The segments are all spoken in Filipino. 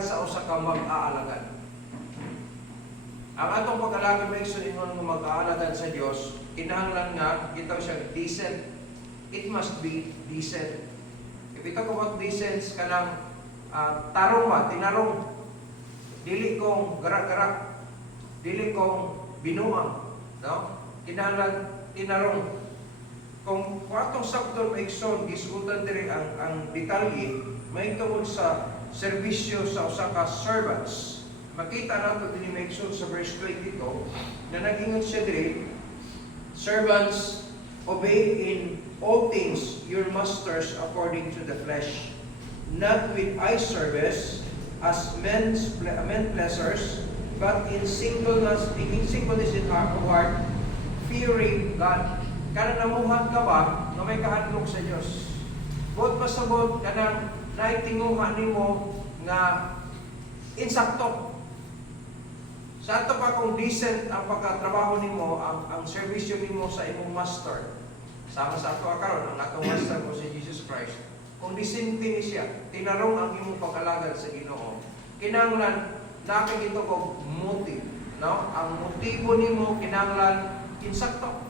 sa usa ka mag-aalagad. Ang atong pag-alagad may ingon nga mag-aalagad sa Dios, kinahanglan nga kita siya decent. It must be decent. If we talk about decent, kanang tarong ba, tinarong. Dili kong gara-gara. Dili kong binuang, no? Kinahanglan tinarong. Kung atong sakto maigsoon gisutan diri ang detalye, may tungod sa serbisyo sa usa ka servants. Makita nato dinhi maigsoon sa verse 22 na nagingon siya diri, servants, obey in all things your masters according to the flesh, not with eye service as men pleasers, but in singleness in heart, fearing God. Kana namuhat ka ba nga may kahadlok sa Dios? Bot pasabot kanang naitinguhan nimo nga insakto. Sa ato pa kung decent ang pagkatrabaho nimo, ang serbisyo nimo sa imong master. Sama sa ato karon ang atong master ko si Jesus Christ. Kung decent ni siya, tinarong ang imong pag-alagad sa Ginoo. Kinahanglan nakikita ko motive, no? Ang motibo nimo kinahanglan insakto.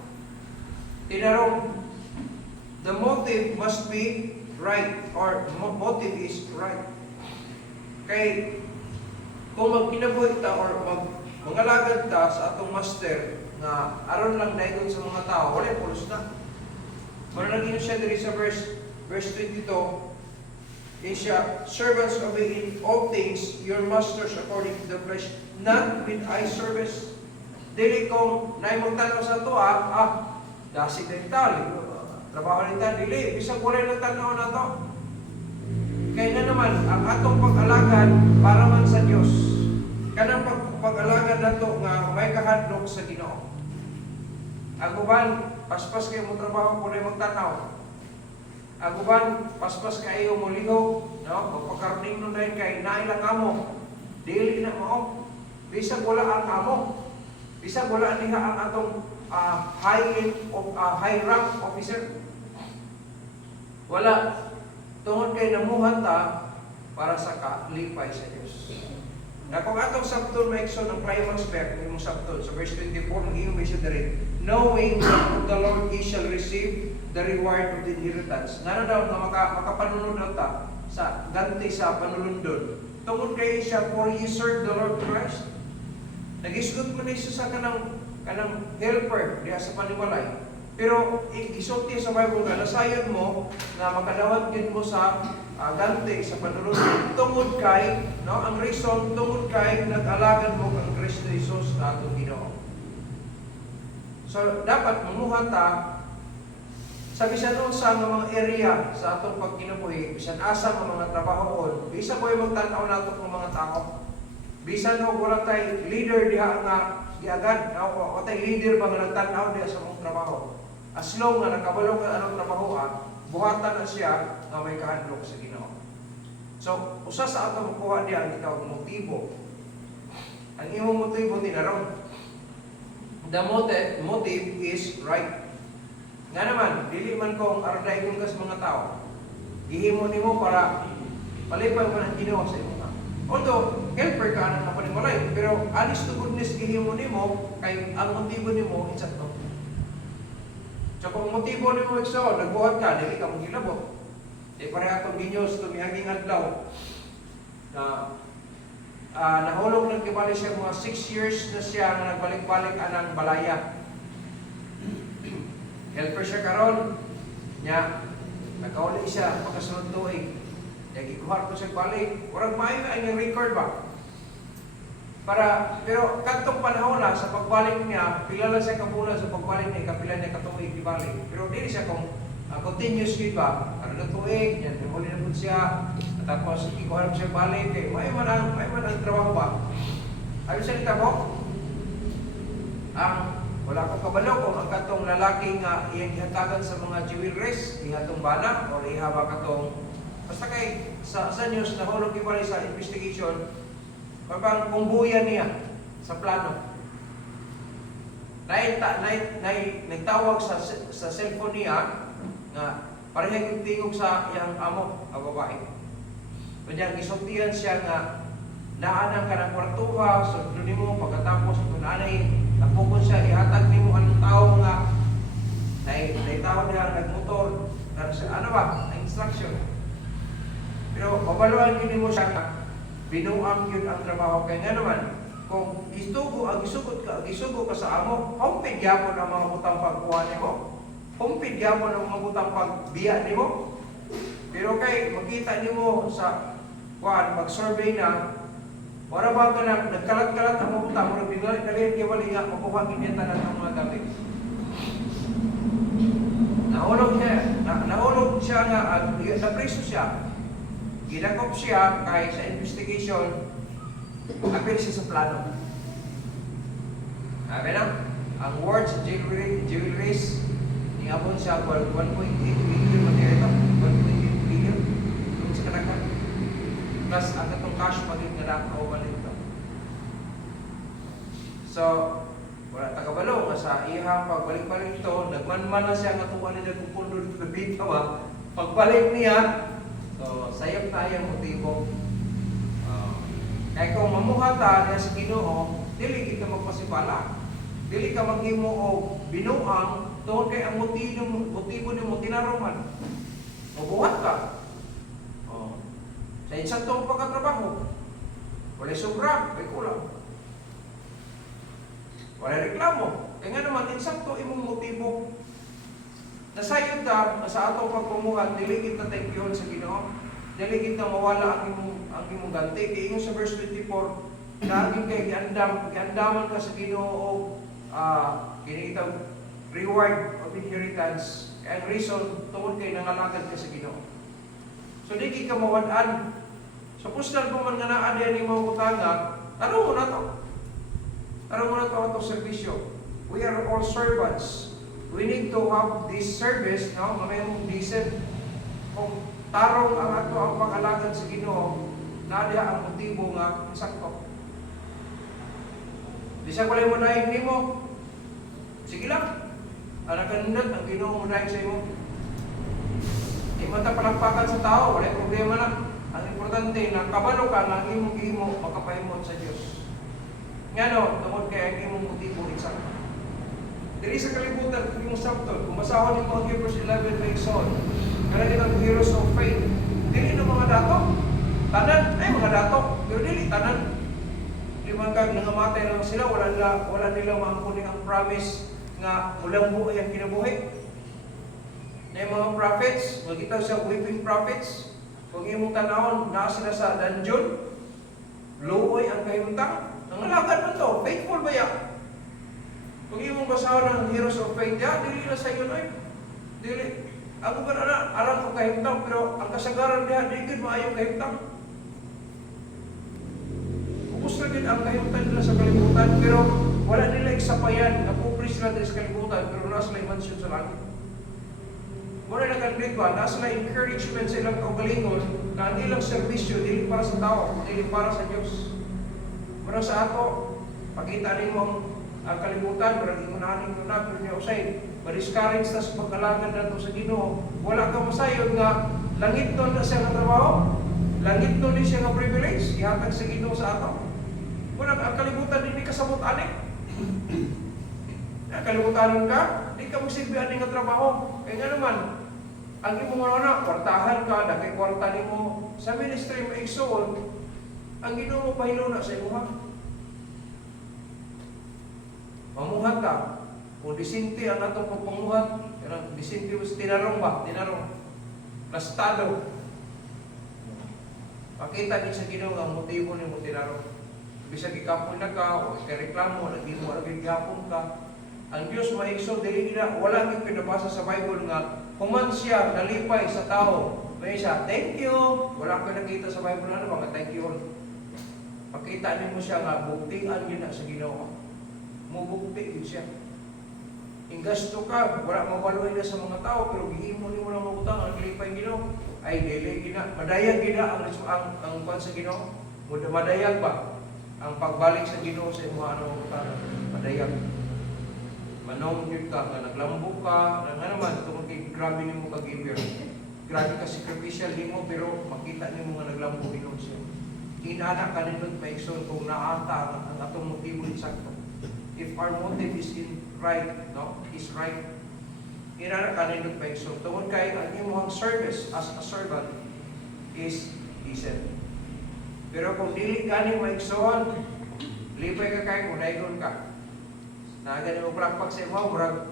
Tinarong, the motive must be right, or motive is right. Kay, kung magkinabuhi ta or mangalagad ta sa atong master na aron lang dayon sa mga tao, wala pulos na. Muna naging siya diri sa verse 22, is siya, servants obey in all things your masters according to the flesh, not with eye service. Dili kung naimagtanaw sa to, dasig na itali, trabaho na itali, dili, bisag wala na tanaw na to. Kaya na naman, ang atong pag-alagad para man sa Diyos. Kanang pag-alagad na to nga may kahadlok sa Ginoo. Ang uban, paspas kayo mo trabaho kung na magtanaw. Ang uban, paspas kayo mo liho, no? Magpagkarning nun dahil kay nailang amo. Dili na mo, bisag wala ang amo. Bisag wala niya ang atong high rank officer. Wala. Tungod kay namuhat ta para sa kalipay sa Diyos. Na kung atong sabton maikson ang prime aspect ng imong sabton sa verse 24 ng iyong vision diri, knowing that the Lord he shall receive the reward of the inheritance. Nga daw na makapanunod ta sa ganti sa panulundon. Tungod kay siya, for ye serve the Lord Christ. Nag-isgot mo na isa sa kanang helper diya sa panimalay. Pero isulti sa Bible nga nasayod mo na makadawat din mo sa ganti sa panulundon tungod kay, no, ang reason tungod kay nag-alagad mo kang Kristo Jesus na atong Ginoo. So dapat mamuhat ta sa bisan unsa nga mga area sa atong pagkinabuhi, bisan asa nga mga trabahoon, bisa ko magtan-aw nato ng mga tao. Bisan og wala tay leader diha nga giagad, o tay leader ba nga nagtan-aw diha sa mong trabaho. As long nga nakabalo ka anong trabaho, buhatan na siya nga may kahadlok sa Ginoo. So, usa sa ato makuha diha ang gitawag motibo. Ang imong motibo tinarong. The motive is right. Nga naman, dili man kong arday kong kas mga tao. Gihimo nimo para palipay mo ang Ginoo sa imo. Although, helper ka na napanimalay, pero honest to goodness gihimo nimo kay ang motibo nimo insakto. So kung motibo nimo igsoon, nagbuhat ka, dili ka mong gilabot. Di pareha itong ginyos, itong mihaging adlaw, na nahulog ng kibali siya mga 6 years na siya na nagbalik-balik anang balaya. Helper siya karon, niya, nagkauli siya, pagkasunod tuig. Nagikuhar ko siya balik. Warang maayo ay yung record ba? Pero katong panahon na sa pagbalik niya, pila lang siya kabula sa pagbalik niya, kapila niya katuig ibalik. Pero hindi siya kung continuous yun ba? Ano na tuig, yan, huli na po siya. Tapos ikuhar ko siya balik. May man ang trabaho ba? Ayun siya nita mo? Wala akong kabalo kung ang katong lalaki nga iyang ihatagan sa mga jewelries, ihatong bana, o ihaba katong basta kay sa news na hulog ibalik sa investigation, parang pungbuyan niya sa plano. Nagtawag sa cellphone niya na parehang tingog sa iyang amo, ang babae. Kanya gisultihan siya nga naanan ka ng kwartuha, sundon nimo pagkatapos kung anay napukon siya ihatag nimo anong tao nga nay tao niya nagmotor ano ba ang instruction. Pero mabaluan gini mo siya nga binuang yun ang trabaho kay nga naman kung isugo ka sa amo, humpid gyapon ang mga butang pagkuha nimo. Humpid gyapon ang mga butang pagbiya nimo. Pero kay makita nimo sa pag-survey na wala ba ka na nagkalat-kalat ang mga butang murag bigla kay wali nga makuha kinyan tanan ang mga gamit. Nahulog siya nga napreso siya. Ginakop siya kay sa investigation apil siya sa plano. Sabi na, ang words jewelries niabot siya 1.8 billion material ito. 1.8 billion. Doon sa kanagkan. Plus, ang itong cash maging nga nakauban ito. So, wala takabalo nga sa ihang pagbalik-balik ito, nagmanman na siya nga tuwa nila kung pundo dito dito ha. Pagbalik niya, so, sayang tayo ang motibo. Kaya kung mamuhata niya sa Ginoo, dili kita magpasipala. Dili ka maghimo og binuang tungod kay ang motibo nimo tinaroman. Mabuhat ka. Sa insantong pagkatrabaho, wala sobra, may kulang. Wala reklamo. Kaya nga naman, insakto imong motibo. Nasayod ka sa atong pagpumuhat, dili kita thank you sa Ginoo. Dili kita mawala ang imong ganti. Kaya sa verse 24, laging kay giandaman ka sa Ginoo kinita reward of inheritance. Ang reason tungod kay nangalagad ka sa Ginoo. So di ka mawad-an. Suppose na kung man nga naa diyan imong utanga, tanong mo na to. Tanong mo na to atong serbisyo. We are all servants. We need to have this service, no? Mamayong decent. Kung tarong ang ato ang pag-alagad sa Ginoo, nadiha ang motibo nga sakto. Di siya walay mo naing nimo. Sige lang. Anak kanunod ang Ginoo mo naing sa imo. Di man ta palagpakan sa tao, walay problema na. Ang importante na kabalo ka na imong gihimo makapahimot sa Dios. Ngano, tungod kay ang imong motibo eksakto. Dili sa kalibutan kung imong sabton, kung masahon nimo ang Hebrews 11 may son. Kana itong heroes of faith. Dili na mga dato. Tanan ay mga dato, pero dili tanan. Limang kag nangamatay lang sila, wala nila maangkunin ang promise nga ulang buhay ang kinabuhi. Na mga prophets, magkita sa weeping prophets. Kung imong tanawon, naa sila sa dungeon, luoy ang kahimtang. Ang alagad man to, faithful ba yan? Kung imong basahan ng heroes of faith, dili na sa iyo na yun. Dili. Ako ba na, alam ko kahimtang, pero ang kasagaran niya, di gud maayong kahimtang. Ubus na din ang kahimtang nila sa kalibutan, pero wala nila iksapayan, napupris sila sa kalibutan, pero nasa lang mansyon sa langit. Muna nagkandit ba, nasa na encouragement sa ilang kaugalingon na ang ilang servisyo, dili para sa tao, dili para sa Diyos. Muna sa ato, pakita nimo ang kalibutan, pero imunahanin mo na, pero niya usay, ma-discourage na sa pagkalagan nato sa Ginoo. Wala ka masayod nga, langit doon na siya nga trabaho, langit doon din siya nga privilege, ihatag sa Ginoo sa ato. Muna, ang kalibutan, hindi ka sabot-anik. Kalibutan ka, hindi ka magsilbihan nga trabaho. Kaya nga naman, ang imong na, kwartahan ka, dahil kwarta nimo sa ministry mo igsoon, ang Ginoo mo pahiluna sa imuha. Mamuhat ka. Kung disinti ang atong pagpamuhat, disinti mo sa tinarong ba? Tinarong. Plastado. Pakita din sa Ginoo ang motibo ni mo tinarong. Bisag ikapon na ka, o ikareklamo, naging mo nagigapon ka. Ang Diyos maigsoon, dili nila, wala kang pinabasa sa Bible nga, human siya, nalipay sa tao. May siya, thank you. Wala kang nakita sa Bible na mga thank you. Pakita niyo mo siya nga, buktian yun na sa Ginoo. Mubukti yun siya. Ingasto ka, wala mabaluhin na sa mga tao, pero gihimo niyo mo lang magutang, ang nalipay Ginoo. Ay, dili gina. Madayag gina ang kwan sa Ginoo. Madayag ba? Ang pagbalik sa Ginoo sa imo ano utang, madayag. Manong yun ka, nga naglambok ka, nga naman, tungkol kay grabe niyo mo kag-ibir. grabe ka sacrificial nimo pero makita nimo nga naglambo Ginoo siya. Inana kanindot maigsoon kung naata ang atong motibo insakto. If our motive is right, no, is right, inana kanindot maigsoon. Tungod kay ang imong service as a servant is decent. Pero kung dili gani maigsoon, lipay ka kay kung naigon ka. Nagani mo prakpak sa imaw, murag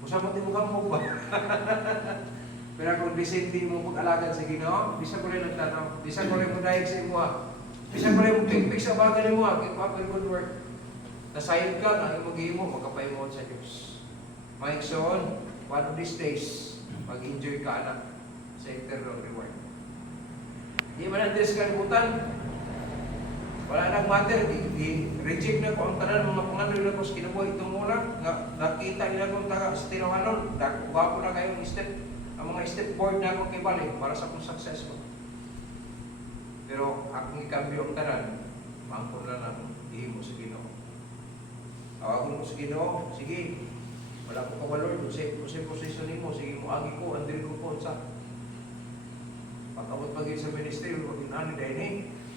usab mo tibukan mo ba? Pero kung disente mo pag-alagan sa Ginoo, bisa ko rin nagtanaw, bisa ko rin mo dahil sa imo, bisa ko rin mo pigpig sa bagay mo, kaya good work. Nasayod ka, ang mag-iimo, magkapaymoon sa Diyos. Maigsoon, one of these days, mag-enjoy ka anak sa eternal reward. Di man ang Diyos kalibutan, wala nang matter, reject na ko ang tanan mga panganoy na ko sa kinabuhi itong muna, nakita nila kong taga sa tinawanon, kuha ko na kayong step, ang mga step board na akong kibalik para sa akong success ko. Pero akong ikambyo ang tanan, mangkon lang ang ihimo sa Ginoo. Tawagon mo sa Ginoo, sige, wala ko kawalor, kung sa posisyon mo, sige mo, agi ko, andil ko po sa pagkabot pagin sa ministeryo, pag-inani dahil eh,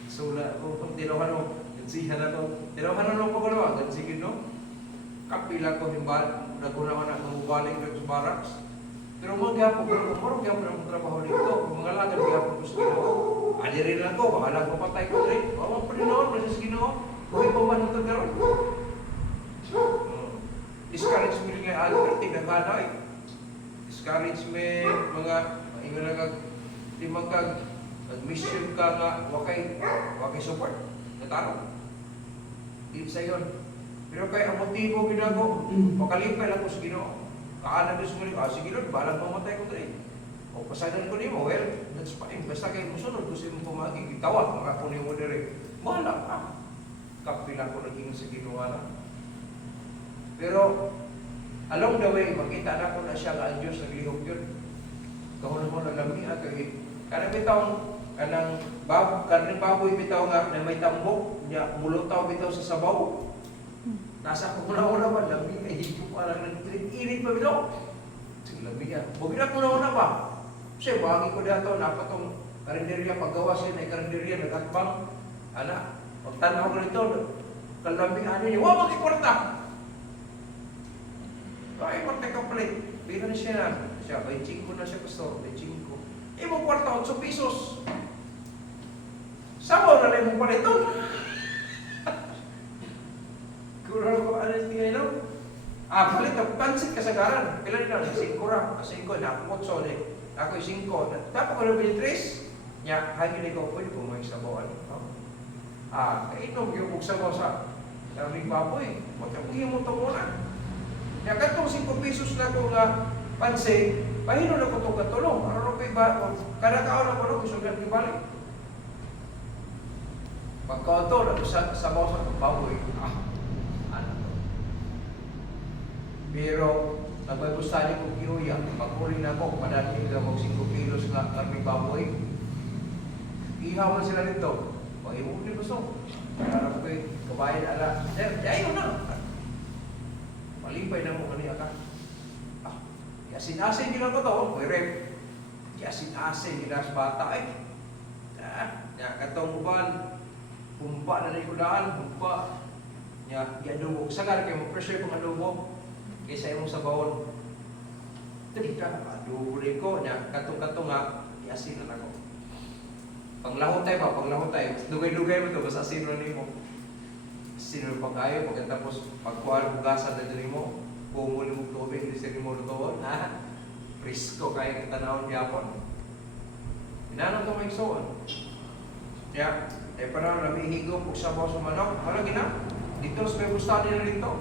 so, kung tinawahan mo, gansihan na ito. Tinawahan na ito ko ba? Gansigin no? Kapila ko himbal, nagunawan na mamubaling na sa barracks. Pero mga po, pero kung mga po trabaho dito, kung mga lagan, mga po gusto ko. Alirin lang ko, baka lang papatay ko rin. Bawang pa rin noon, masas Ginoo. Huwag pa ba nung tagaroon? Discourage mo rin nga alin, tignaganay. Discourage mo mga, maingon na di magkag, nag-mission ka nga, wakay support, nataro. Di sa yun. Pero kaya ang motibo ginago, makalipay lang ko sa Ginoo. Kaanan ko sa Ginoo, sige Lord, balang mamatay ko rin. O pasanan ko nimo, well, that's fine. Basta kayo musunod, gusto mo pumagig, itawa, makakunin mo rin. Bahala ka. Kapila ko naging sa Ginoo na. Pero, along the way, makita na ko na siya nga ang Diyos naglihog yun. Kahon mo na lami at kanang bitaw, kanang baboy bitaw nga na may tambok, niya mulutaw bitaw sa sabaw. Nasa ko una ba, lami ay higit ko parang nag-irit pa bitaw. Sige lami yan. Buminak una ba? Kasi bagi ko dito, napatong karinderya, paggawa siya na karinderya, nag-atbang. Pagtanaw ko nito, kalambing ano niya, wow, makikwarta! Ay, kwarta ka pala. Bilang siya na. Siya, 25 na siya, pastor, 25. Imong kwarta, 8 pesos. Sabaw na lang mong pala ito. Kurang ko, ano yung tingay no? Palit ang pansit kasagaran. Kailan na, 5 ra. Kasi 5, nakakot eh. Ako yung 5. Dapat ko na pinitris. Nya, hangin ikaw, pwede po may sabawan. Kainom yung sabaw sa daming baboy. Magkapuhin mo ito muna. Nya, katong 5 pesos na ko nga pansit, pahino na ko itong katulong. Ano pa iba? Kada kaon na ko na, gusto na ibalik. Pagkaon ito, sabaw sa baboy. Ano to? Pero, nagbaybustali ko kinuya, pag-uli na ko, madali nila mag 5 kilos na karming baboy. Ihawan sila nito. Pag-iwag ni gusto. Harap ko kabayan ala. Dayo na. Malipay na mo kaniya ka. Yasin-asin nila ko to. Rep. Yasin-asin nila sa bata eh. Katong uban. Humpa na naikulaan. Humpa. Adobo. Sagar kayo mag-pressure kung adobo. Kaysa imong sabawon. Dali ka. Adobo rin ko. Katong-katong nga. Yasin na ako. Panglahot tayo ba? Panglahot tayo. Dugay-dugay mo ito. Basta sino na mo. Sino pa kayo. Pagkatapos pagkuhan hugasan na dali mo. Pumuli mo tubig. Hindi sila mo lutoon. Presko kaya kita naon yapon. Inanong ito may iksoon. Parang namihigo po sa bawa sa manok. Halagi na. Dito sa may bustani na dito.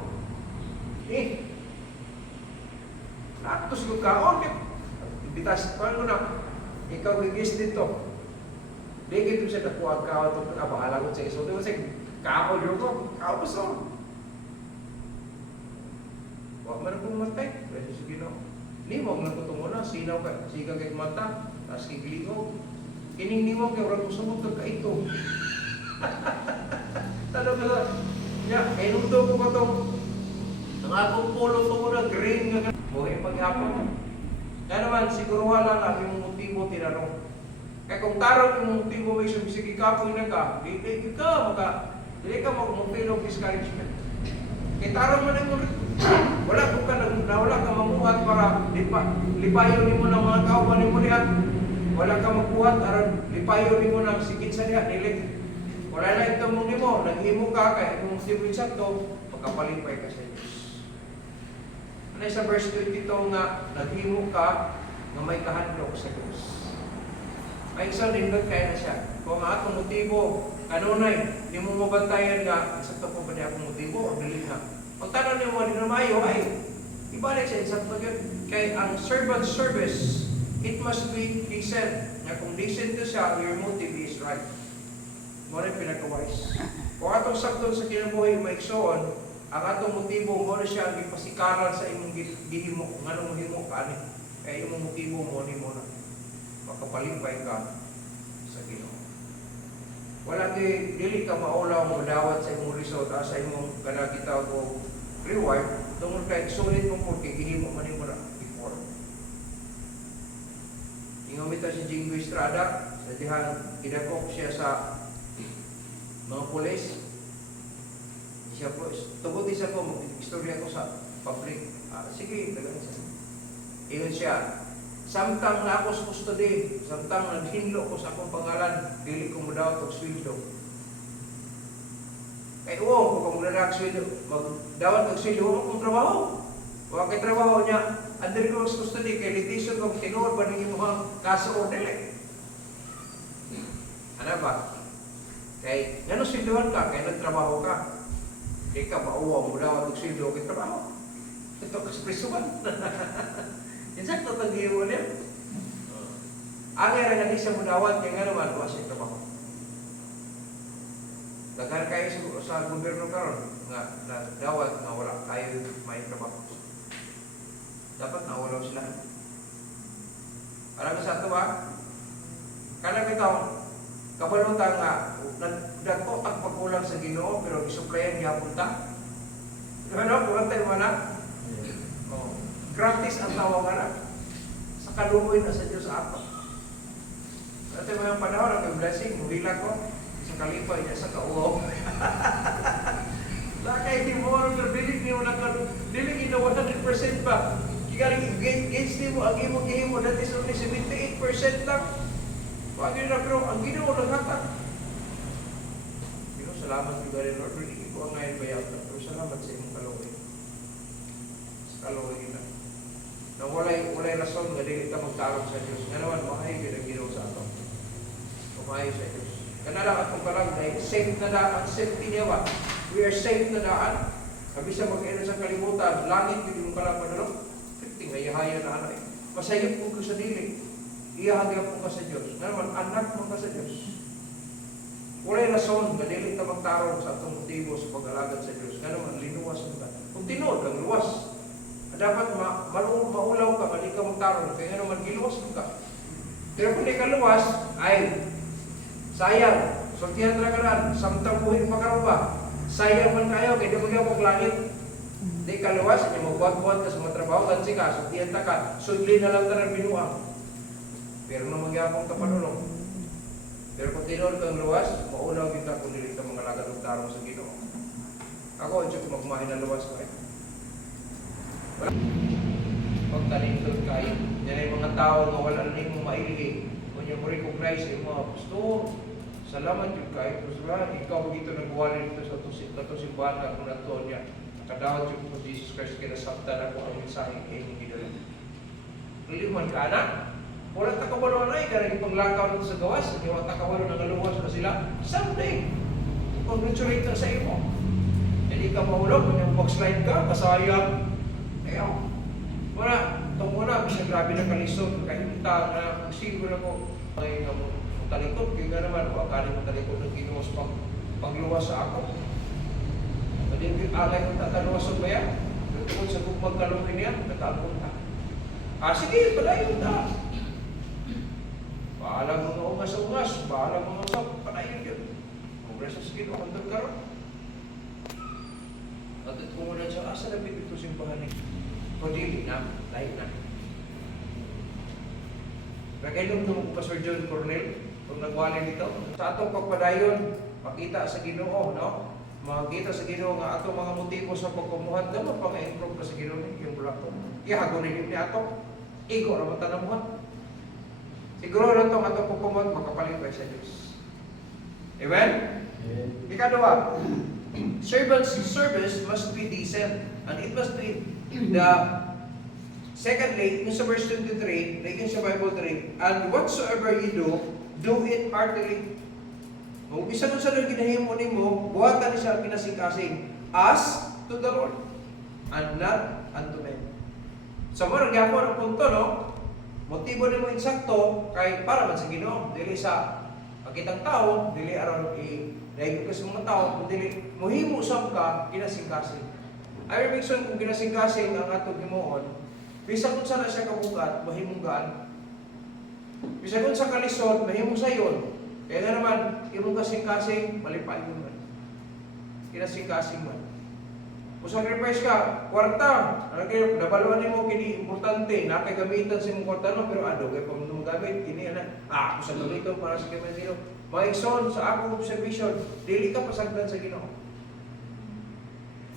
Natos yung kaon. Ibitas pa mo na. Ikaw higis dito. Dikit mo siya nakuha ka ito. Nabahala ko sa iso. Diba siya kaon yun ko. Kaon so. Huwag man akong matay. Pwede sa Ginoo. Limog na ko ito muna. Sinaw ka. Siga kayo mata. Tapos kigligo. Kining limog kayo. Huwag mo sumot ka ito. Talo ka lang. Inundo ko ba ito? Ang akong pulo ito muna. Green nga. Buhay paghapon. Kaya naman, siguro wala lang yung motibo. motibo tinarong. Kaya kung tarong yung motibo may sige kapoy na ka, dili ka mag-motilong discouragement. Kaya tarong man yung wala ka mamuhat para lipayon mo ng mga kauban mo niya. Wala ka magbuhat para lipayon mo ng sikit sa niya, dili. Wala na ito mong nimo, naghimo ka, kaya kung motibo yung sakto, magkapalipay ka sa Diyos. Ano sa verse 22 nga, naghimo ka na may kahandog sa Diyos. Ay isa, nindot kaya na siya. Kung ang atong motibo, kanunay, hindi mo mabantayan nga, sakto po ba niya akong motibo o dili na. Pag tanong niyo mo, hindi na mayo, ay, ibalik siya, sakto yun. Kaya ang servant service, it must be decent. Nga kung decent na siya, your motive is right. Mo rin pinaka-wise. Kung atong sakto sa kinabuhi, maiksoon, ang atong motibo mo na siya ang ipasikaran sa imong gihimo, kung anong himo ka ani. Kaya imong motibo mo ni mo na makapalipay ka sa Ginoo. Wala dili ka maulaw mo dawat sa imong result sa imong kanagita ko reward tungod kay sulit mo po kay gihimo man mo na before. Ingomita si Jingo Estrada sa dihang gidakop siya sa mga pulis. Siya po, tubod isa ko, mag-istorya ko sa public. Sige, talagang siya. Iyon siya. Samtang na ako sa custody, samtang naghinlo ko sa akong pangalan, dili ko mo daw itong sweldo. Kaya uwong ko kung muna sweldo, magdawat ng sweldo, huwag kong trabaho. Huwag kay trabaho niya, under ko sa custody, kay litisyon kong tinuod ba ng mga kaso o dili. Ano ba? Kaya, gano'n sweldohan ka, kaya nagtrabaho ka. Di ka mauwa mo daw ang sweldo kay trabaho. Ito kasi prisuhan. Insakto tagi mo niya. Ang era nga di sa mudawat kaya nga naman buwas yung trabaho. Daghan kayo sa gobyerno karon nga dawat nga wala kayo may trabaho. Dapat nawalaw sila. Alam mo sa ito ba? Kanang ito, kabalutan nga, nagdako ang pagkulang sa Ginoo pero gisuplayan niya punta. Ano, kulang tayo mana? Oh, gratis ang tawag na. Sa kalumoy na sa Diyos ako. Ito mo yung panahon, nag-blessing, muhila ko. Sa kalipay niya sa kauho. Lakay, di mo ang nabilig niyo na dilig ina 100% ba? Kigaling gates ni mo, ang imo gihimo, dati sa 78% lang. Pag yun na, pero ang Ginoo naghatag. Pero salamat ko rin, Lord, hindi ko ang ngayon bayad na. Pero salamat sa imong kalawin. Sa kalawin na. Na walay rason nga dili ka magtarong sa Diyos. Nga naman, maayos yun ang Ginoo sa ato. Maayos sa Diyos. Kanala atong kalang na safe na daan, ang safety niya ba? We are safe na daan. Kabisa mag-ino sa kalimutan, langit yun yung kalang panalo. Tingnan, ihaya na anak. Masayip po ko sa dili. Iyahagya po ka sa Diyos. Nga naman, anak mo ka sa Diyos. Walay rason, ganili ka magtarong sa atong motibo sa pag-alagad sa Diyos. Nga naman, linuwas mo ka. Kung tinood, ang luwas. Dapat maulaw ka, hindi ka magtarong. Kaya nga naman, giluwas mo ka. Pero kung di ka luwas, ay, sayang. Sultihan na ka na, samtang buhin pa ka ba? Sayang man kayo, kaya di mo kayo langit. Di ka luwas, hindi mo buhat-buhat ka sa mga trabaho, gansi ka, sultihan ka, sudli na lang ka ng binuang. Pero nung magyapong ka panulong. Pero kung tinood kang luwas, maunaw kita kung nilig ka mga lagad ng tarong sa Ginoo. Ako, hindi ko magmahin na luwas ko eh. Pagtalintod kayo, yan ay mga tao na wala na yung mailigi. Kung yung recognize yung mga pastor, salamat yung kayo. Pero ikaw dito nagwala dito sa simbahan na kung nato niya. Nakadawat yung po Jesus Christ, kinasabta na kung ang mensahe ay hindi gano'n. Liliman ka na. Wala takawalo na kaya ipaglakaw nito sa gawas, hindi wala takawalo na naluwas na sila. Someday, congratulate na sa iyo. Hindi ka mahulog, kung yung backslide ka, kasayang. Ayaw. Wala, itong muna, bisa grabe na kalisod, kahit kita na siguro ko, ay talikod, kaya nga naman, wakali mo talikod ng Ginoo sa pagluwas sa ako. Hindi alay kong tataluwason ba yan? Tungkol sa kung magkalungin niya, natalpon ka. Sige, palayon ka. Paalam mga ungas-ungas, paalam mga usap, panayon yun. Kongreso sa Ginoo, hantod ka ron. At ito muna siya, asa na bibig ito simbahan eh? O dili na, lahat na. Nakainom mo Pastor John Cornel, kung nagwalin dito. Sa atong pagpadayon, makita sa Ginoo, no? Makita sa Ginoo nga atong mga motibo sa pagkumuhat, dapat pa ma-improve pa sa Ginoo yung bulako. Ihago rin ni ato, igo naman tanamuhan. Siguro na itong atong pagkumuhat, makapalit pa sa Diyos. Amen? Ikadua, service must be decent, and it must be the secondly, in sa verse 23, like in sa Bible 3, and whatsoever you do it heartily. Kung isa nun sa ginahimo nimo, buhatan niya ang kinasing-kasing as to the Lord, and not unto men. Sa mga nagyapon ang punto, no? Motibo nimo insakto, kay para man sa Ginoo, dili sa pakitang tao, dili aron i-daig ka sa mga tao, dili mohimo sab ka kinasing-kasing. Ay make sure kung kinasing-kasing ang atong himuon, bisag kung sana siya kabugat, mahimong gaan. Bisag kung sa kalisod, mahimong sayon. Kaya nga naman, imong kasing-kasing, malipay mo man. Kinasing-kasing man. Kung sacrifice ka, kwarta, nabaluan mo kini importante, nakagamitan sa imong kwarta no, pero ano, kaya pag mo gamit, kini ana, kung sa gamiton para sa Ginoo. Maigsoon sa akong observation, dili ka pasagdan sa Ginoo.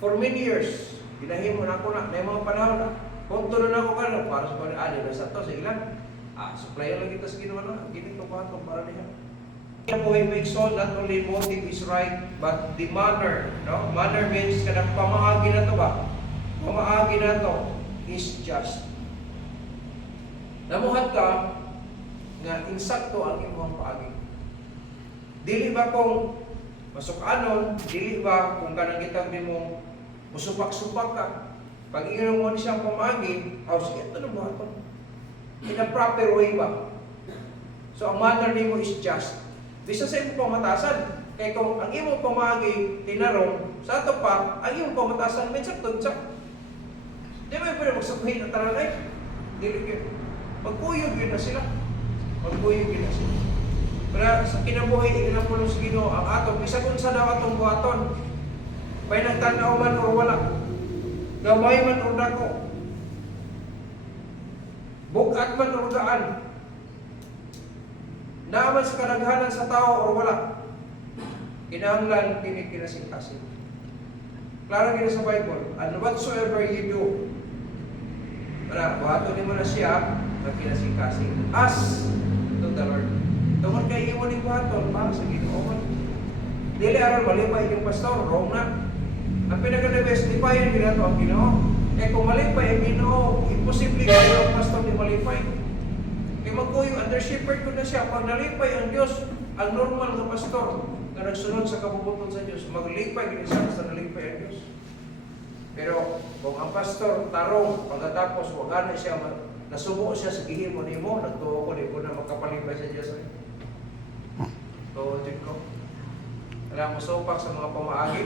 For many years, ginahimo na ako na, may mga panahon na, kung tulo na ako ka, para sa pag-ali, sa to, sa ilan, supplier lang kita sa Ginoo na, ginito pa ito para niya. Buhay maigsoon, not only motive is right, but the manner, no? Manner means kanang pamaagi na to ba? Pamaagi na to is just. Namuhat ka, nga insakto ang imong paagi. Dili ba kung masukanon, dili ba kung kanang gitag nimo musupak-supak ka, pag ingon mo siyang pamagi, sige, ito na ba ito? In a proper way ba? So, ang manner nimo is just. Bisa sa imong pamatasan. Kaya kung ang imong pamagi, tinarong, sa ito pa, ang imong pamatasan, may sakto-sak. Di ba yung pwede magsabuhin na taranay? Dili yun. Magkuyog yun na sila. Magkuyog yun na sila. Pero sa kinabuhi, ikinapulong sa Ginoo, ang ato, bisa kung sa daw atong buhaton, may nagtanaw man o wala. Gamay man o dako. Bukat man o gaan. Naaman sa kadaghanan sa tao o wala. Kinahanglan kini kinasing-kasing. Klaro gina sa Bible, and whatsoever you do, buhaton nimo na siya, na kinasing-kasing. As to the Lord. Tungkol kay imo ni buhaton, para sa Ginoo. Dili aron malipay yung pastor, wrong na. Ang pinaka-the-best, di pa yun ginato ang Ginoo. Kaya kung malipay ang Ginoo, imposible kayo ang pastor di malipay. Kaya magkuyo, under shepherd ko na siya. Pag nalipay ang Diyos, ang normal na pastor na nagsunod sa kabubuton sa Diyos, maglipay ginisa sa nalipay ang Diyos. Pero kung ang pastor tarong, pagkatapos wag na siya, nasubo siya sa gihimo nimo, nagtuo ko, di ko na makapalipay sa Diyos. Tuwagin ko. Alam mo, sopak sa mga pamaagi,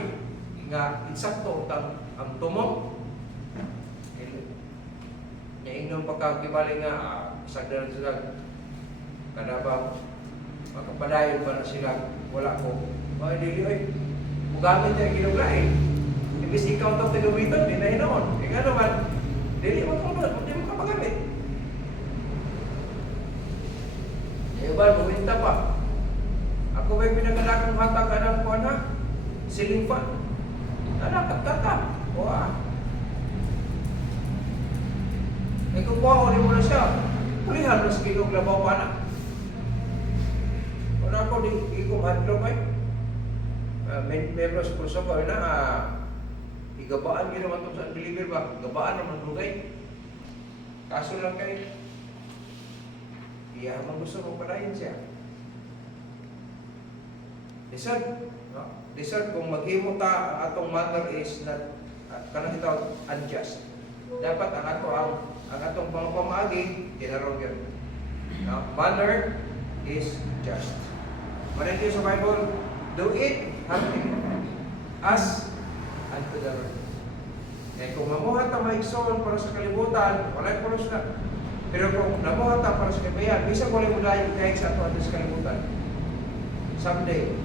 nga insakto ang tumong niya inyong pagkakibali nga sagdan sila kada ba makapadayon pa na sila wala ko dili ay mugamit niya ginuglain ibis ikaw itong tinuwitan di na hinoon nga naman dili mo kapagamit ba buminta pa ako ba'y pinagalagang hatag anang kuwan ha siling pa kata. Eh kung kuha ulit mo na siya, pulihan na sa Ginoo labaw pa na. Kung ako di ko hadlok ay, membros kurso ko na, igabaan yun naman itong sa deliver ba? Igabaan naman lugay. Kaso lang kayo, iya man gusto mong palayan siya. Desert kung maghimo ta atong matter is not kanang itaw unjust. Dapat ang atong mga pamaagi tinarong yun. Manner is just. Manito sa Bible, do it happily as unto the Lord. Kaya kung mamuhat ang maigsoon para sa kalibutan, wala'y pulos na. Pero kung namuhat ang para sa kabayan, bisag wala'y mulayan kahit sa ato sa kalibutan. Someday,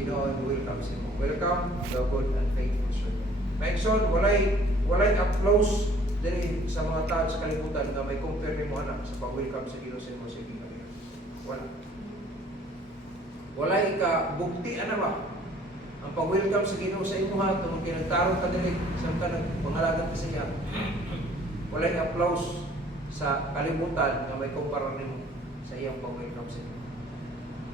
Ginoo welcome sa mo. Welcome, the good and faithful servant. Maigsoon, wala'y applause dili sa mga tao sa kalibutan nga may compare mo anak sa pag-welcome sa Ginoo sa imong sige. Wala. Wala ika bukti ana ba? Ang pag-welcome sa Ginoo sa imong ha tungod kay nagtarong ka dili samtang nagpangalagan ka sa iya. Wala ika applause sa kalibutan nga may kumpara nimo sa iyang pag-welcome sa inyo.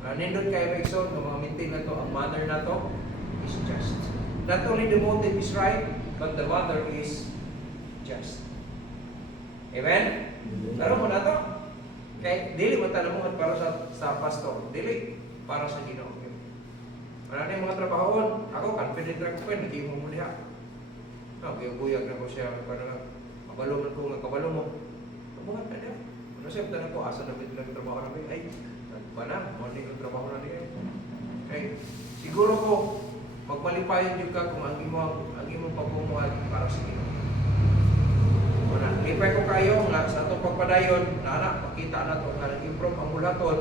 Nindot kay Rexon nga mga maintain na to, ang mother na to is just. Not only the motive is right, but the mother is just. Amen? Laro mo na to? Kaya dili mo tanong para sa pastor, dili para sa Ginoo. Ano na yung mga trabahon? Ako, confident lang ko yun, naging mo diha. Guyag na ko siya, parang kabalo man ko, kabalo mo. Kabuhat na niya. Ano siya, tanong ko, asa na lang trabaho namin? Ay, nagpana, mali yung trabaho na niya. Okay, siguro ko, magmalipayan yung ka kung ang imong pagmumuhat para sa Ginoo. Una, lipay ko kayo nga sa itong pagpadayon, na anak, makita na ito, nga nag-improve ang mulaton,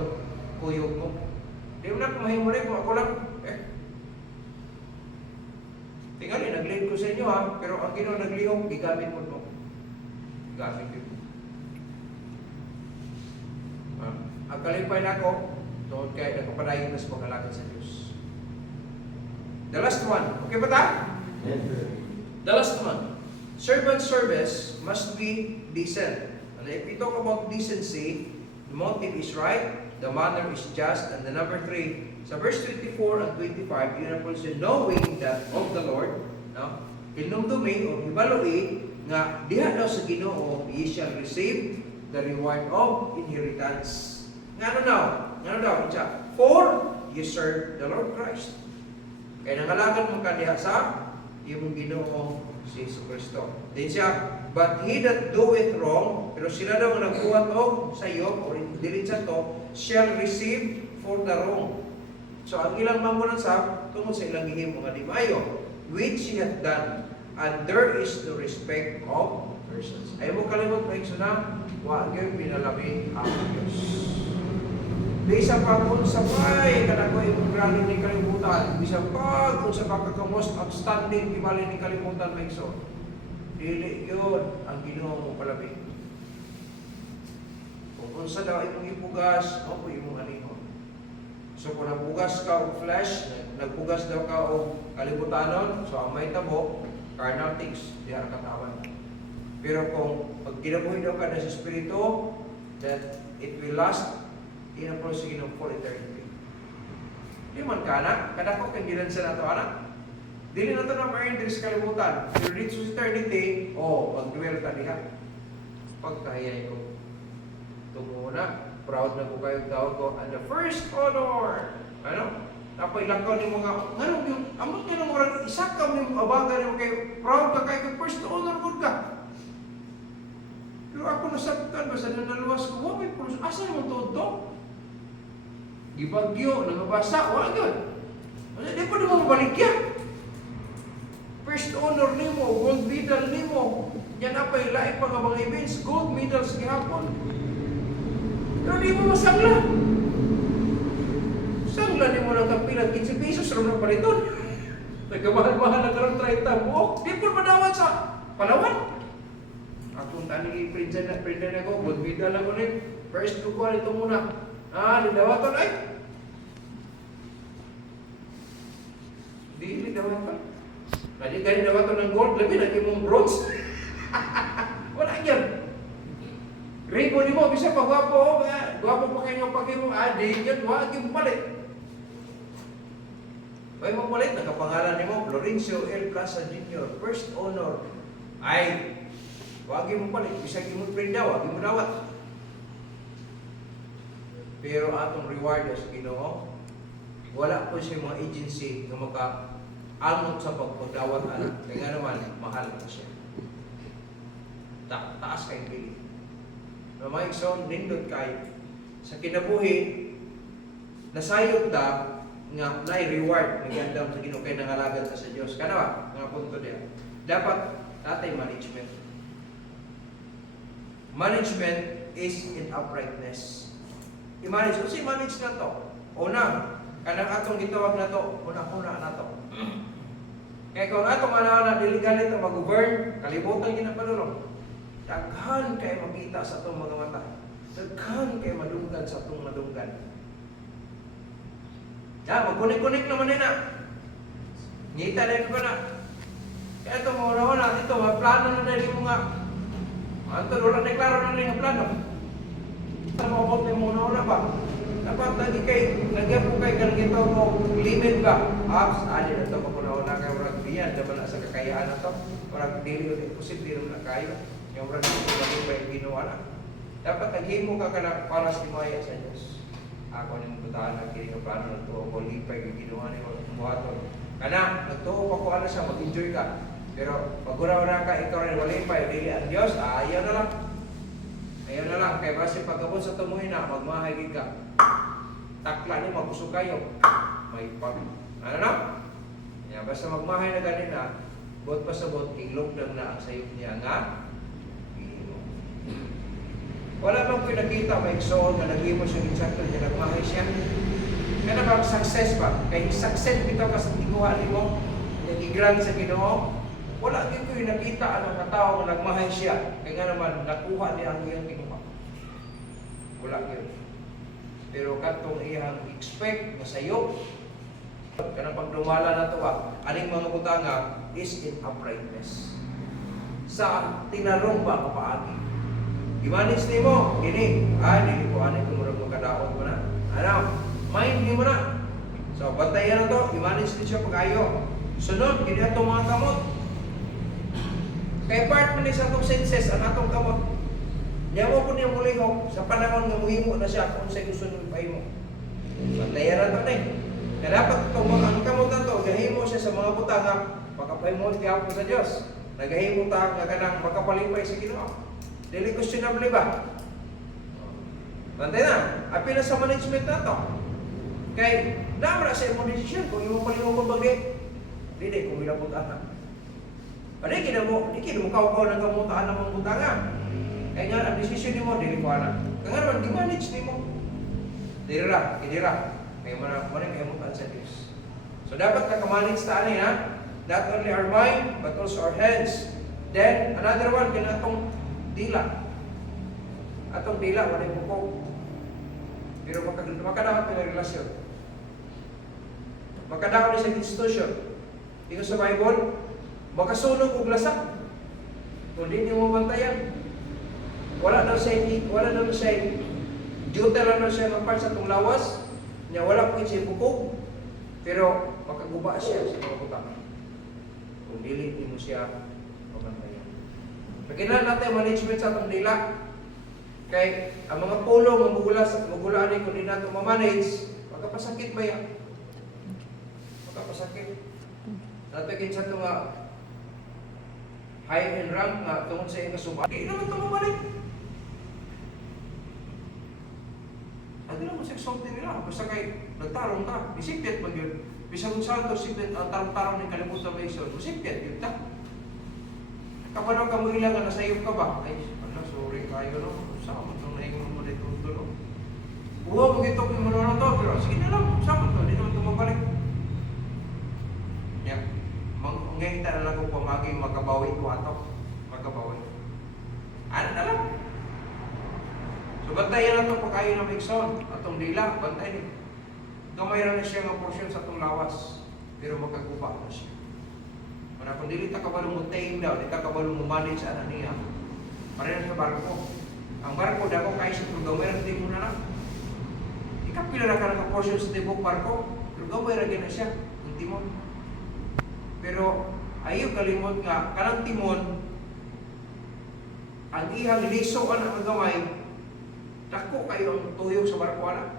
kuyog mo. Di mo na kumahimo rin kung ako lang, tingali, nag-lead ko sa inyo ha, pero ang Ginoo naglihok, gigamit mo ito. Gigamit ito. Ang kalipay na ako, tungkol kaya nagpapadayon na sa pagkalakad sa Diyos. The last one. Okay ba ta? Yes, sir. The last one. Servant service must be decent. And if we talk about decency, the motive is right, the manner is just, and the number 3, sa verse 24 and 25, yun ang po siya, knowing that of the Lord, no? Hinumdumi o hibaloi nga diha daw sa Ginoo, ye shall receive the reward of inheritance. Ngano daw? For you serve the Lord Christ. Kaya nangalagan mo ka diha sa iyong Ginoo si Jesucristo. Then siya, but he that doeth wrong, pero sila daw ang nagbuhat og sa iyo, o dili sa to, shall receive for the wrong. So ang ilang mamunan sa tungod sa ilang gihimo nga di maayo, which he hath done, and there is the respect of persons. Ay mo kalimot na ikso na, wa gyud pinalabi ang Dios. Di sa pag sa pay kanako imong grado ni kalibutan, bisag pag sa pagka-most outstanding gibali ni kalibutan may ikso. Dili yun ang Ginoo mo palabi. Kung unsa daw imong ipugas, mo po imong anihon. So kung nagpugas ka og flesh, nagpugas daw ka og kalibutanon, so ang may tabo, carnal things, di ang katawan. Pero kung pag kinabuhi daw ka na sa Espiritu, that it will last in a proceeding for eternity. Di man ka anak, kadako kang ginansa na ito anak. Dili na ito na ma-earn din sa kalibutan. Pero dito sa eternity, mag-dwell ka diha. Pagkahiyay ko. Tumuna, proud na ko kayo tawag ko, and the first honor, napay lakaw ni mga, amot nga nang orang, isakaw ni mga abaga ni mga kayo, proud ka kayo, first honor good ka. Pero ako nasabtan, basta nanaluwas ko, wapay pulos, asa naman todo? Gibagyo, nangabasa, wala yun. Di pa naman mabaligyan. First honor nimo, gold medal nimo. Yan apay lain pa nga mga events, gold medals gihapon. Pero di mo masangla. Sangla nimo lang kapilat, 15 pesos rin ang paliton. Nagkamahal-mahal na karang 30 buok. Di po madawat sa Palawan. Akong tani prinsan na ko, gold medal ako rin. First ko ko, ito muna. Lidawatan ay. Di lidawatan. Kadi kaya lidawatan ng gold, labi na mong bronze. Wala yan. Ribo ni mo, bisa pa gwapo pa kayo pag mo, di yan, wag yung palit. Kaya mo palit, nakapangalan ni mo, Florencio L. Plaza Jr., first honor. Ay, wag yung palit, bisa yung prenda, wag yung dawat. Pero atong reward sa Ginoo, wala po siya mga agency na maka-amot sa pagpagdawat anak. Kaya nga naman, mahal po siya. Taas kayong pili. Na mga ikson, nindot kayo. Sa kinabuhi, nasayot ta nga na-reward nagandam sa Ginoo kay nangalagad ta sa Dios. Kana ba? Nga punto diya. Dapat tatay management. Management is in uprightness. I-manage. Kasi i-manage na to. Una, kanang atong gitawag na to, una-una na to. Kaya kung atong ana-ana dili galit ang mag-govern, kalibutan ginapadulong. Daghan kay makita sa atong mga mata. Daghan kay madunggan sa atong madunggan. Magkunik-kunik naman na. Ngita na ko na. Kaya ito, muna dito, plano na rin mo nga. Anto, wala na klaro na rin ang plano. Sa mga bote muna ba? Dapat lagi kay, lagyan po kay ganito mo, limit ba? Apps, ali na ito, muna kayo, warag biyan, naman na sa kakayaan na ito. Warag dili, posible na kayo. Yung warag lagi pa yung ginawa na. Dapat naghimo ka na para si Maya sa Diyos. Ako ni mabutahan ang kini plano ng tuwa ko, lipay yung ginawa ni Buhaton. Kana, nagtuo pa ko ano siya, mag-enjoy ka. Pero pag una ka, ikaw rin walipay, dili ang Diyos, ayaw na lang. Ayaw na lang, kaya basi pagkabot sa tumuhin na, magmahagig ka. Takla ni, magusog kayo. May pag, ano na? Kaya basta magmahay na ganin na, bot pa sa bot, ilog lang na ang sayop niya nga. Wala bang pinakita, may soul na nag-imos yung insakto niya, nagmahay siya. Kaya na bang success ba? Kaya success dito kasi tiguhan mo, nag-i-grant sa Ginoo. Wala din ko yung nakita ang katao na nagmahay siya. Kaya nga naman, nakuha niya ang iyang kinuha. Wala yun. Pero katong iyang expect na sayo, kaya pag dumala na ito ba, aning mga butanga is in uprightness. Sa tinarong ba kapaagi? I-manage ni mo, gini, dili ko anay kumurag mo kadaot mo na. Ano? Mind ni mo na. So, bantayan na to, i-manage din siya pag-ayo. Sunod, gini atong mga kamot. Kay part mo ni sa itong senses, ang atong kamot. Niya mo po niya mulihok, sa panahon nga muhimo na siya kung sa'yo gusto nyo ipay mo. Bantayan na to na eh. Kaya dapat itong mga kamot na to, gahimo siya sa mga butanga, makapahimot kaya po sa Diyos. Nagahimo ta nga kanang makapalipay sa Ginoo. Dili questionable ba? Bantay na. Apil na sa management na to. Kay, naman sa imong desisyon kung imo palingon mo bagay. Dili, kung ilang butanga. Di kina mo kaukaw ng kamutaan ng mga butanga. Kaya nga, ang desisyon ni mo, dili ko anak. Kaya naman, di manage ni mo. Dira. Kaya mana kayo mutaan sa Diyos. So, dapat nakamanage ta ani ha. Not only our mind, but also our hands. Then, another one, kinatong dila. Atong dila, wala yung bukog. Pero makadapat na relasyon. Makadapat na sa institution. Tingnan sa Bible, makasunog og lasak. Kung di mo bantayan. Wala daw siya duty lang daw siya mapart sa itong lawas. Niya wala po siya bukog. Pero makaguba siya sa mga butang. Kung dili mo siya mabantayan. Pagkinahan natin management sa itong dila. Kay ang mga pulong, magulaan ay kung di natin mamanage, magkapasakit ba yan? Magkapasakit. Natagin sa ito nga high and rank nga tungkol sa iyong kasubay. Hindi naman ito mabalik. Hindi naman sa exalted nila. Basta kay nagtarong ka, isipit man yun. Bisa kung saan ito, tarong-tarong ng kalimutan may isod, isipit yun ta. Kapag ka mo ilangan, nasayop ka ba? Ay, sorry kayo no. Sama itong naingon mo dito no. Buha mo ito kung muna na ito, pero sige na lang, sama ito, hindi naman ito mabalik. Yeah. Ngayon na lang kung pamaging makabawi ko ato. Makabawi. Ano na lang? So, bantayan lang ito pag kayo na mixon. Atong dila, bantay din. Gamay na siya ng portion sa itong lawas. Pero magkaguba na siya. Kaya kung dili ta kabalong mo-tame daw, di ta kabalong mo-manage sa anak niya. Pareho sa barko. Ang barko, dako kayo sa itong gamay na mo na lang. Ikapila na ka naka-portion sa tibok barko. Pero gamay na siya. Yung timon. Pero ayaw kalimot nga, kanang timon, ang ihang lisoan ang gamay, dako kayo ang tuyok sa barko anak.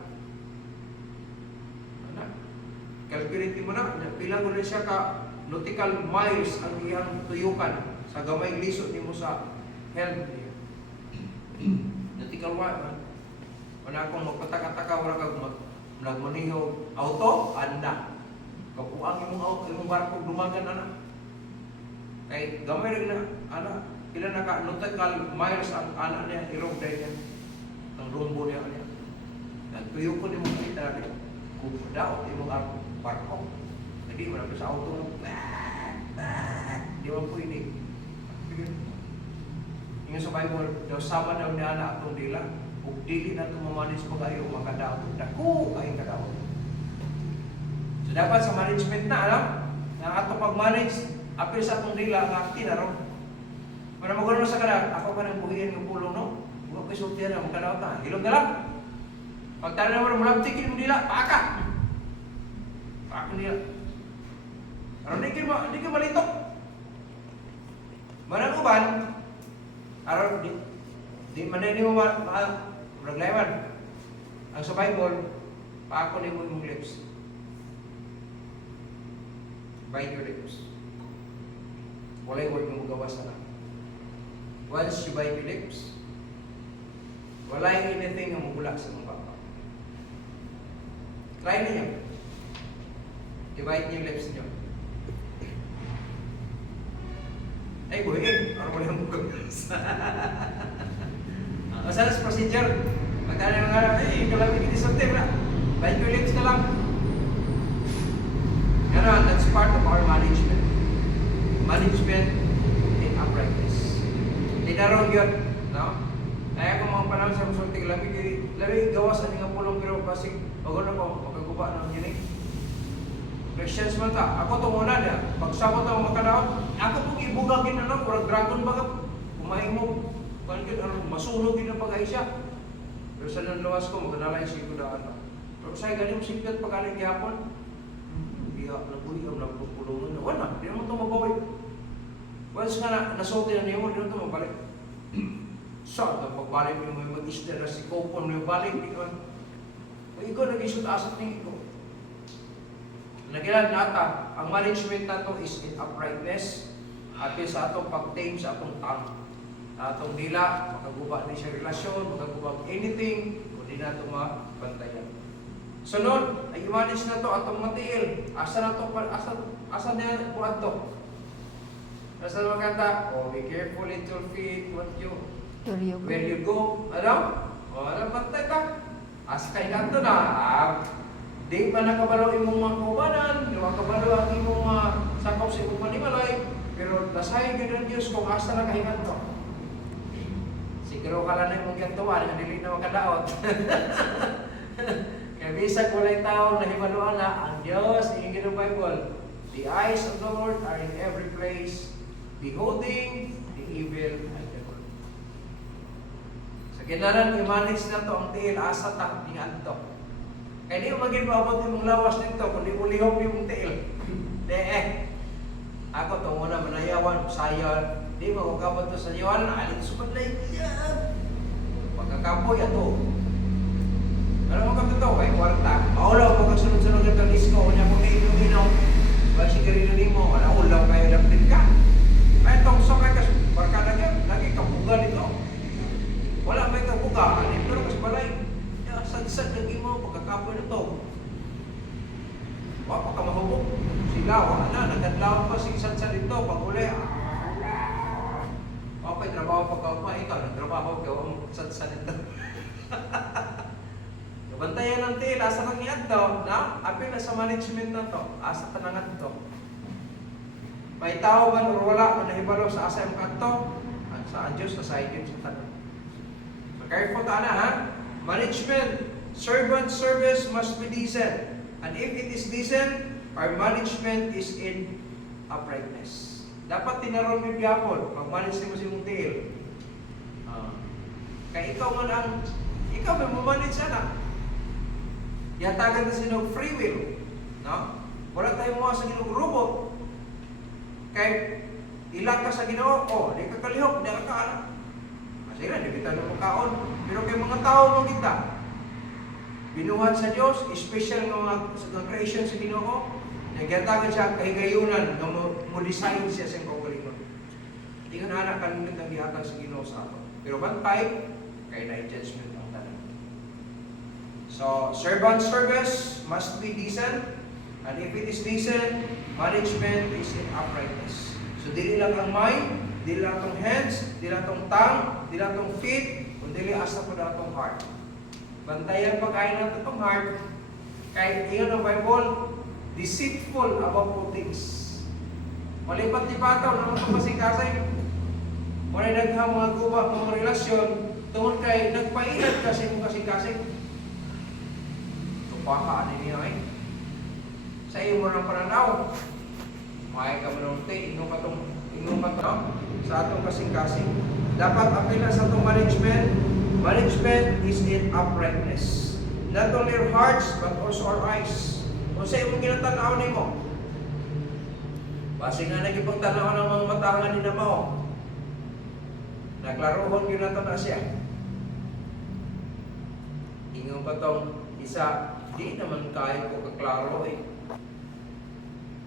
Calculate mo na, pilang mo na siya ka nautical miles ang iyang tuyukan sa gamay liso ni mo sa helm niya. Nautical miles. Wala akong magpataka-taka, wala kang nagmaniho auto, anda. Kapuang imong barko dumagan anak. Kay gamay rin na anak, ilan na ka nautical miles ang anak niya, irog dahil niya. Ang rumbo niya niya. Nagtuyukan ni mo kita rin. Kung daot imong barko. Hindi mo na sa auto. Di mo pwede. Yung sa Bible, daw sama daw niya na atong dila, ug dili na ito mamanis pa kayo, makadaot. Dako kayong kadaot. So dapat sa management na, alam, na atong pag-manage, apil sa atong dila, nga tinaro. Kung na magulong sa kada, ako pa nang buhiin ng pulong, no? Huwag kayo sultihan na, makadaot na. Hilog na lang. Pag tayo naman, malabtikin mo nila, paaka! Paaka nila. Pero hindi ka malitok. Manang uban, araw, di manini mo maglayman. Ang sa Bible, paako ni mo yung lips. Bite your lips. Walay word mo gawas na. Once you bite your lips, walay anything na mabulak sa mong papa. Try ninyo. I-bite niyo yung lips niyo. Ay, buhiin. Para wala mong gawas. Masala sa procedure. Magkala ng harap, kalamig hindi sorte, bra. Bite your lips na lang. Ganon, that's part of our management. Management in uprightness. Tinarong yun, no? Kaya kung mga panahon sa musulti, lamig gawas ang nga pulong pero kasi bago na ko, magkaguba ng ginig. Christians man ta, ako itong una niya, pagsabot ako makadaot, ako pong ibugagin na lang, kurang dragon baga, kumain mo, masunog yun ang pag-ay siya. Pero sa nanlawas ko, magkanalay siya ko daan. Pero sa'yo, galing mo simplot pag-aling gihapon, biya, nabuhi ang nagpupulungan na, wala, di naman ito mabawi. Once nga nasulti na niyo mo, di naman ito mabalik. So, pagbalik mo yung mag-isda na si Kopon mo yung balik, di naman. Ikaw nag-isot asat niyo, ikaw. Nagilan nata, ang management nato is in uprightness at sa atong pag-tame sa atong tongue. Atong dila, makaguba din siya relasyon, makaguba anything, kundi nato mabantayan. Sunod, ay i-manage na to atong matiil. Asa na to, asa na buwan to? Asa na maganda? Oh, be careful in your feet, where you go. Ano? O, ano, bantay ta? Asa kayo ganto na? Di pa nakabalo imong mga kubanan, di makabalo ang imong sakop sa imong panimalay, pero lasay gano'n Diyos kung asa na kahingan to. Siguro ka lang na imong gantuan, nga dili na makadaot. Kaya bisag walay tao na himaluan na, ang Diyos, yung ginong Bible, the eyes of the Lord are in every place, beholding the evil and the good. Sa ginanan, i-manage na to ang tiil, asa ta, ingat to. Kaya di mo maging maabot yung lawas nito, kundi mo lihok yung tiil. Ako itong una manayawan, sayal, di mo kakabot to sa yawan, alit sumadlay, pagkakapoy ato. Ano mo katuto? Ay, kwarta. Maulaw mo kag sunod-sunod ng disco, kanya mo kayo inom-inom, basi ka rin na mo, wala ulaw kayo dapit ka. Kaya itong sokay ka, barkada ka, lagi kapuga dito. Wala may kapuga, pero kasi balay. Sad-sad lagi mo, pagkakapoy na to. Wapa ka mahubog. Sila, wala na, nagkadlaw pa si sad-sad dito, pag uli, wapa'y trabaho pagkaupa, ikaw, nagtrabaho ka, sad-sad dito. Bantayan ng tiil, asa kang iadto, na? Apil na sa management na to, asa ka nangat to. May tao man o wala, manahibalo sa asa yung kanto, at sa Diyos, sa Diyos sa tanong. So, careful ta na, ha? Management, servant service must be decent. And if it is decent, our management is in uprightness. Dapat tinaron yung gapon, pag-manage mo si mong tiil. Kaya ikaw man ang, ikaw may mamanage sana. Yatagan na sinog free will. No? Wala tayong mga sa ginong robot. Kaya ilang ka sa Ginoo, di ka kalihok, di ka kaanak. Masira, di kita na makaon. Pero kay mga tao mong kita, binuhat sa Diyos, special ng mga creation sa Ginoo, nagyatagan siya kahigayunan na mo design siya sa kaugalingon. Hindi ka na anak kanunod ang dihatag sa Ginoo sa ato. Pero bantay, kaya na-judgment ang tanan. So, servant service must be decent, and if it is decent, management is in uprightness. So, dili lang ang mind, dili lang itong hands, dili lang itong tongue, dili lang itong feet, kundi asa po na itong heart. Bantayan pagkain natin itong heart, kahit iyon ang Bible, deceitful above all things. Malipat-lipataw naman itong masingkasay. Muna naghang mga guba, mga relasyon, tungkol kay nagpainat kasi mong kasing-kasing. Tupakaan niya ay. Sa iyo mo ng pananaw, may ka manunti, ingo ka to, sa atong kasing-kasing. Dapat apila sa atong management. Management is in uprightness. Not only our hearts, but also our eyes. Kung sa imong ginatanaw ni mo, base nga nagipagtanaw ng mga matangan ni Namao, naglaruhon yun nato na siya. Ingon pa tong isa, di naman kayo ko kaklaro eh.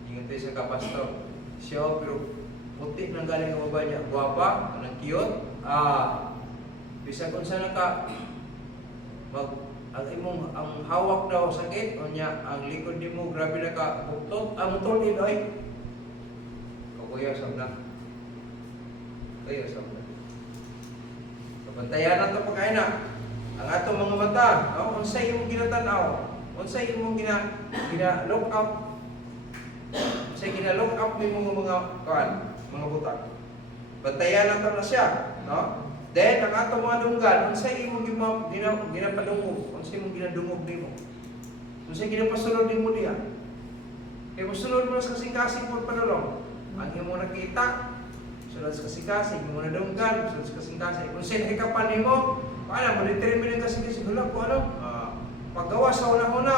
Ingon tayo sa kapastor, siya pero puti nang galing ang baba niya, guwapa, anang cute, bisa kung saan ka ang hawak daw sakit, o niya, ang likod ni mo, grabe na ka, buktot, ang tulid ay, kuya sabna. Kuya sabna. Kabantayan na ito pagkain na. Ang atong mga mata, unsay imong ginatanaw, unsay imong gina-look up, unsay gina-look up ni mga mga butang. Bantayan na ito na siya. No? Then, ang atong mga dunggan, unsay imong ginapadungog, unsay imong ginadungog ni mo, unsay ginapasunod ni mo niya. Kaya masunod mo sa kasing-kasing po panulong. Ang imo nakita, sunod sa kasing-kasing, imo na dunggan, sunod sa kasing-kasing. Kung siya nakikapan ni mo, paano, ma-determine ang kasing-kasing, wala ko paggawa sa una-una,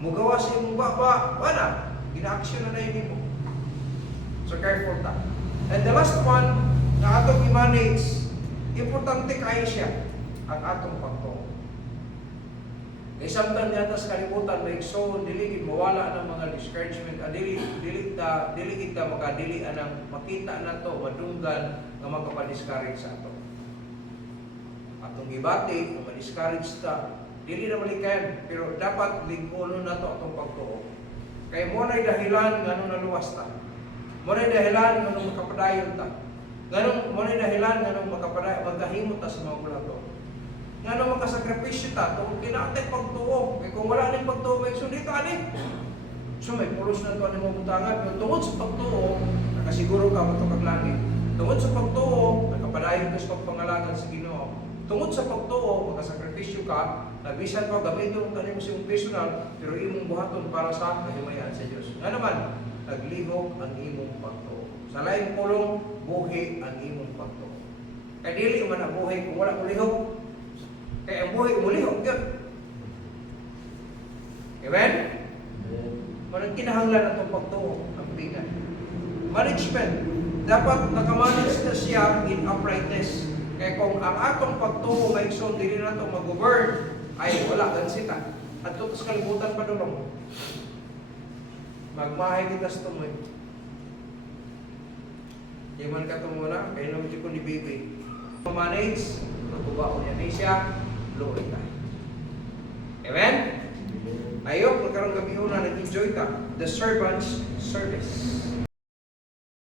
mugawa sa imong baba, wala, gina-action na yun mo. So careful ta. And the last one, na atong i-manage, importante kayo siya, ang atong pagtuo. Kaya samtang yata sa kalibutan, may so, dili mawala ng mga discouragement, dili kita makadili anang makita na to, madunggan, nga magpapadiscourage sa ato. Atong gibati, nga ma-discourage ta, dili na malikayan, pero dapat lingkunon na to atong pagtuo. Kaya mo na'y dahilan nga nung naluwas ta. Mo na'y dahilan nga nung makapadayon ta. Ganun, mo na'y dahilan nga nung magkahimot ta sa mga bulato. Nga nung makasakripisyo ta, kung kinatay pagtuo, kung wala nang pagtuo, may sulit ka ani. So may pulos na to ang mga butangan, pero tungod sa pagtuo, nakasiguro ka matupag langit. Tungod sa pagtuo, nakapadayon ka sa pagpangalagan sa Ginoo. Tungod sa pagtuo, makasakripisyo ka, bisan pa gamiton ka nimo sa imong personal, pero imong buhaton para sa kahimayan sa Dios. Nga naman, naglihok ang imong pagtuo. Sa laing pulong, buhi ang imong pagtuo. Kaya dili man ang buhi kung wala mo lihok. Kaya ang buhi mo lihok yun. Amen? Manang kinahanglan atong pagtuo ang bigan. Management, dapat nakamanage na siya in uprightness. Kaya kung ang atong pagtuo may ikson, dili na ito mag-govern, ay wala gansita. At ito sa kalibutan pa doon. Magmahay kita sa tumoy. Di man ka tumuna, kaya naman ko ni Bibi. Manage, magubao niya. Di siya, luoy ka. Amen? Ayok, magkaroon kami una, nag-enjoy ka. The servant's service.